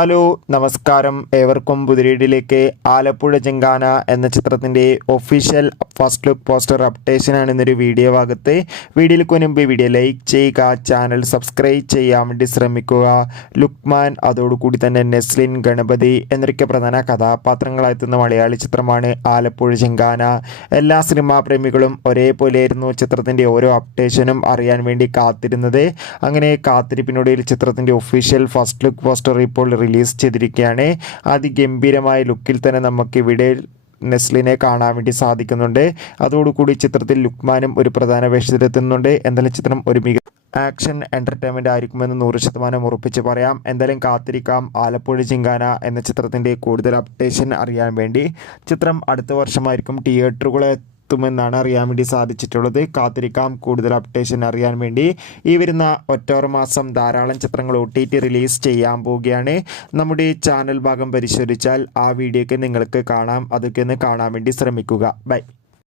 Hello നമസ്കാരം, ഏവർക്കും പുതിരീഡിലേക്ക്. ആലപ്പുഴ ജങ്കാന എന്ന ചിത്രത്തിൻ്റെ ഒഫീഷ്യൽ ഫസ്റ്റ് ലുക്ക് പോസ്റ്റർ അപ്ഡേഷനാണ് ഇന്നൊരു വീഡിയോ ഭാഗത്ത്. വീഡിയോയിലേക്ക് മുൻപ് വീഡിയോ ലൈക്ക് ചെയ്യുക, ചാനൽ സബ്സ്ക്രൈബ് ചെയ്യാൻ വേണ്ടി ശ്രമിക്കുക. ലുക്മാൻ, അതോടുകൂടി തന്നെ നെസ്ലിൻ, ഗണപതി എന്നൊക്കെ പ്രധാന കഥാപാത്രങ്ങളായെത്തുന്ന മലയാളി ചിത്രമാണ് ആലപ്പുഴ ജങ്കാന. എല്ലാ സിനിമാ പ്രേമികളും ഒരേപോലെയായിരുന്നു ചിത്രത്തിൻ്റെ ഓരോ അപ്ഡേഷനും അറിയാൻ വേണ്ടി കാത്തിരുന്നത്. അങ്ങനെ കാത്തിരിപ്പിനൊടുവിൽ ചിത്രത്തിൻ്റെ ഒഫീഷ്യൽ ഫസ്റ്റ് ലുക്ക് പോസ്റ്റർ ഇപ്പോൾ റിലീസ് ചെയ്തിരിക്കുകയാണ്. അതിഗംഭീരമായ ലുക്കിൽ തന്നെ നമുക്കിവിടെ നെസ്ലിനെ കാണാൻ വേണ്ടി സാധിക്കുന്നുണ്ട്. അതോടുകൂടി ചിത്രത്തിൽ ലുക്മാനും ഒരു പ്രധാന വേഷത്തിലെത്തുന്നുണ്ട്. എന്തായാലും ചിത്രം ഒരു മികച്ച ആക്ഷൻ എൻ്റർടൈൻമെൻ്റ് ആയിരിക്കുമെന്ന് 100% ഉറപ്പിച്ച് പറയാം. എന്തായാലും കാത്തിരിക്കാം ആലപ്പുഴ ജിങ്കാന എന്ന ചിത്രത്തിൻ്റെ കൂടുതൽ അപ്ഡേഷൻ അറിയാൻ വേണ്ടി. ചിത്രം അടുത്ത വർഷമായിരിക്കും തിയേറ്ററുകളെ ാണ് അറിയാൻ വേണ്ടി സാധിച്ചിട്ടുള്ളത്. കാത്തിരിക്കാം കൂടുതൽ അപ്ഡേഷൻ അറിയാൻ വേണ്ടി. ഈ വരുന്ന ഒക്ടോബർ മാസം ധാരാളം ചിത്രങ്ങൾ OTT റിലീസ് ചെയ്യാൻ പോവുകയാണ്. നമ്മുടെ ചാനൽ ഭാഗം പരിശോധിച്ചാൽ ആ വീഡിയോയ്ക്ക് നിങ്ങൾക്ക് കാണാം. അതൊക്കെ ഒന്ന് കാണാൻ വേണ്ടി ശ്രമിക്കുക. ബൈ.